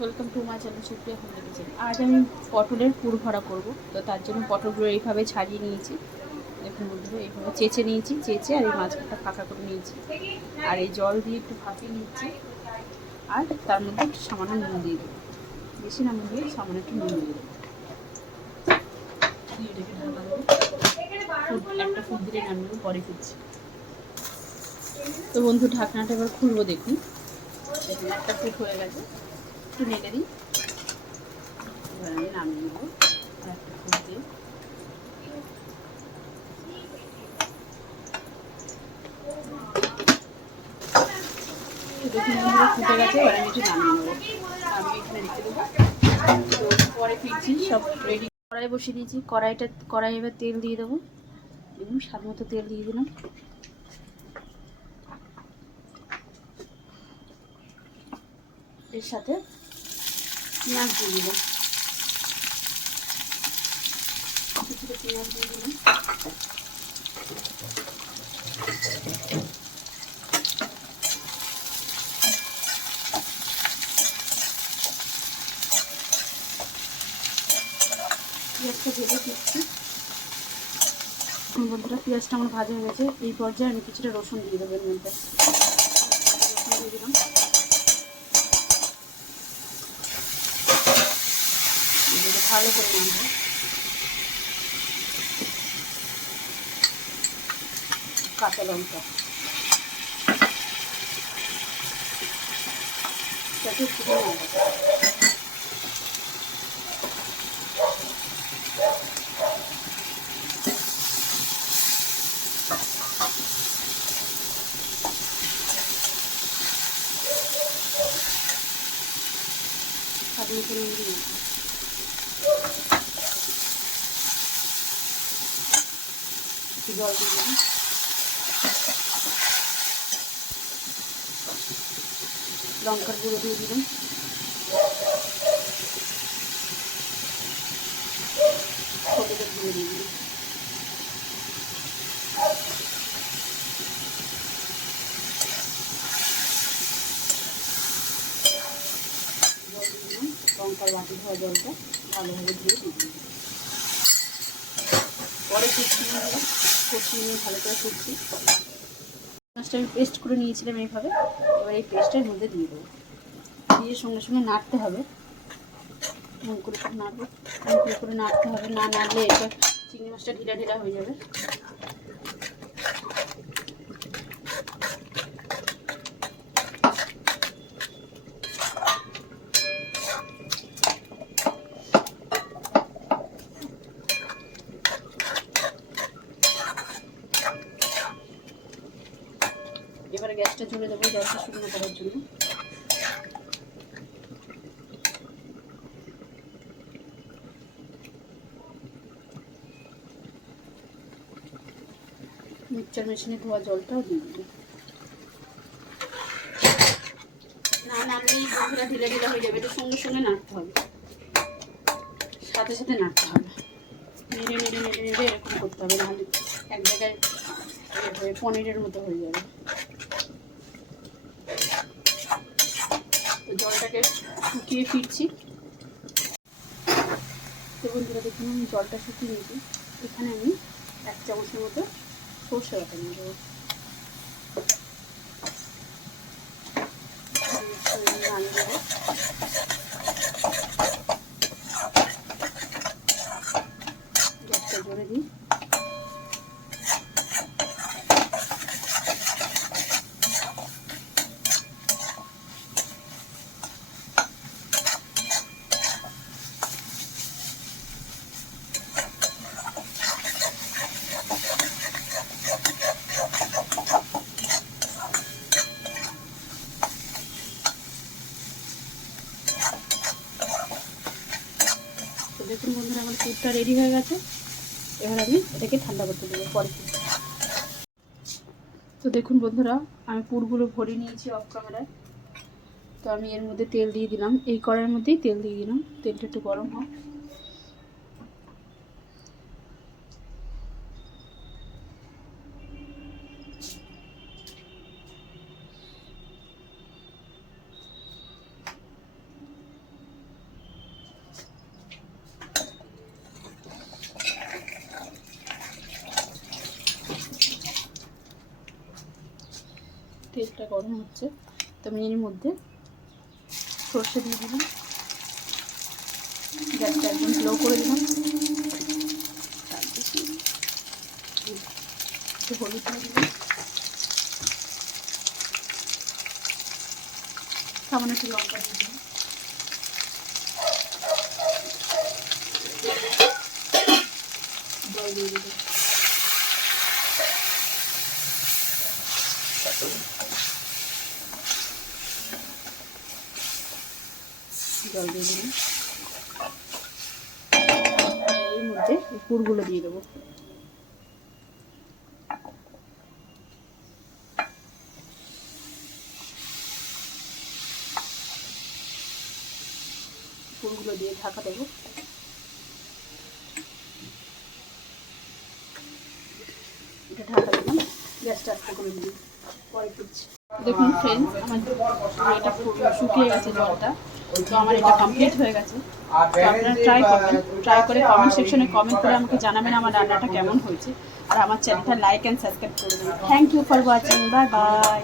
Welcome to my channel Supriya family kitchen. আজ আমি পটলের পুর ভরা করব। তো তার জন্য পটলগুলো এইভাবে ছাড়িয়ে নিয়েছি। দেখুন বন্ধুরা, এইভাবে চেঁচে নিয়েছি, চেঁচে আর এই মাঝখানটা ফাঁকা করে নিয়েছি। আর এই জল দিয়ে একটু ভাপিয়ে নিচ্ছি। আর তার মধ্যে একটু সামান্য নুন দিয়ে দেবো, বেশি না নুন দিয়ে সামান্য একটু নুন দিয়ে দেবো, দিয়ে এটাকে ঢাকা দেবো। একটা ফুট দিলে নামিয়ে পরে ফিরছি। তো বন্ধু, ঢাকনাটা এবার খুলবো। দেখুন একটা ফুট হয়ে গেছে, একটু নেড়ে দিই। এবার আমি নামিয়ে নেবো আর একটা ফুট দিয়ে। দেখুন ফুটে গেছে, এবার আমি একটু নামিয়ে নেবো, নামিয়ে এখানে রেখে দেবো। তো পরে ফিরছি, সব রেডি। কড়াই বসিয়ে দিয়েছি, কড়াই এবার তেল দিয়ে দেবো। দেখুন স্বাদ মতো তেল দিয়ে দিলাম। এর সাথে পেঁয়াজ দিয়ে দিলাম, কিছুটা পেঁয়াজ দিয়ে দিলাম। পেঁয়াজটা ভেজে দিচ্ছি। বন্ধুরা, পেঁয়াজটা আমার ভাজা হয়ে গেছে। এই পর্যায়ে আমি কিছুটা রসুন দিয়ে দেবো এর মধ্যে। রসুন দিয়ে দিলাম, ভালো করে নামবো। কাঁচা লঙ্কা সাথে একটু স্বাদ মতো নুন দিয়ে একটু জল দিয়ে দিলাম। লঙ্কার গুঁড়ো দিয়ে দিলাম, হলুদের গুঁড়ো দিয়ে দিলাম। জল দিয়ে দিলাম, লঙ্কার বাটি ধোয়া জলটা ভালোভাবে দিয়ে দিয়ে দিলাম। পরে কুচি নিয়ে কষিয়ে নিয়ে ভালো করে কুচি মাছটা আমি পেস্ট করে নিয়েছিলাম এইভাবে। এবার এই পেস্টের মধ্যে দিয়ে দেবো, দিয়ে সঙ্গে সঙ্গে নাড়তে হবে। মন করে নাড়বো, মন করে নাড়তে হবে, না নাড়লে এটা চিংড়ি মাছটা ঢিলা ঢিলা হয়ে যাবে। এবারে গ্যাসটা চলে দেবো জলটা শুকনো করার জন্য। মিক্সচার মেশিনে ধোয়া জলটাও দিয়ে দিই। না নাড়লেই বন্ধুরা ঢিলা ঢিলা হয়ে যাবে, এটা সঙ্গে সঙ্গে নাড়তে হবে, সাথে সাথে নাড়তে হবে। নেড়ে নেড়ে নেড়ে নেড়ে এরকম করতে হবে, নাহলে এক জায়গায় পনিরের মতো হয়ে যাবে। তো জলটাকে শুকিয়ে ফিরছি। তো বন্ধুরা দেখুন, আমি জলটা শুকিয়ে নিয়েছি। এখানে আমি 1 চামচের মতো সর্ষে বাটা নিয়ে দেবো। নামিয়ে দেবো। গ্যাসটা জোরে দিই। তো দেখুন বন্ধুরা, আমার পুরটা রেডি হয়ে গেছে। এবার আমি এটাকে ঠান্ডা করতে দেবো পরে। তো দেখুন বন্ধুরা, আমি পুরগুলো ভরে নিয়েছি অফ ক্যামেরায়। তো আমি এর মধ্যে তেল দিয়ে দিলাম, এই কড়াইয়ের মধ্যেই তেল দিয়ে দিলাম। তেলটা একটু গরম হোক। তেলটা গরম হচ্ছে, তো আমি এর মধ্যে সর্ষে দিয়ে দিলাম, গ্যাসটা একদম স্লো করে দিলাম, একটু হলুদ দিয়ে দিলাম, সামান্য একটু লঙ্কা দিয়ে দিলাম, জল দিয়ে দিলাম, জল দিয়ে দিলাম, এর মধ্যে পুরগুলো দিয়ে দেবো। পুরগুলো দিয়ে ঢাকা দেবো। এটা ঢাকা দিলাম, গ্যাসটা আস্তে করে দিলাম, পরে ফুটছে। দেখুন ফ্রেন্ডস, আমার এটা শুকিয়ে গেছে জলটা, তো আমার এটা কমপ্লিট হয়ে গেছে। তো আপনারা ট্রাই করবেন, ট্রাই করে কমেন্ট সেকশনে কমেন্ট করে আমাকে জানাবেন আমার রান্নাটা কেমন হয়েছে, আর আমার চ্যানেলটা লাইক অ্যান্ড সাবস্ক্রাইব করবেন। Thank you for watching, bye by.